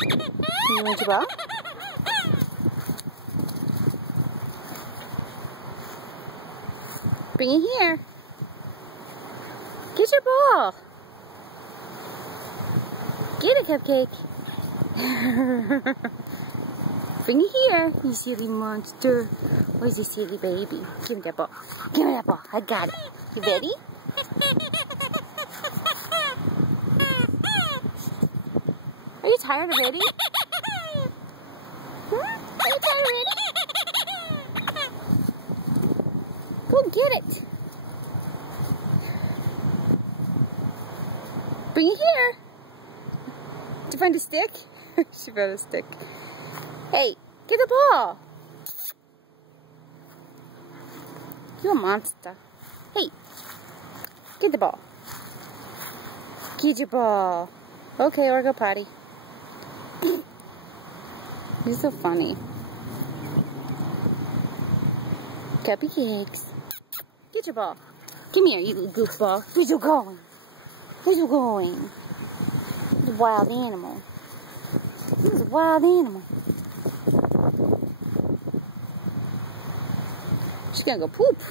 You want your ball? Bring it here. Get your ball. Get it, Cupcake. Bring it here, you silly monster. Where's the silly baby? Give me that ball. Give me that ball. I got it. You ready? Are you tired already? Are you tired already? Go get it. Bring it here. Did you find a stick? She found a stick. Hey, get the ball. You're a monster. Hey, get the ball. Get your ball. Okay, or go potty. You're so funny. Cupcakes. Get your ball. Come here, you little goofball. Where's you going? Where's you going? He's a wild animal. He's a wild animal. She's gonna go poop.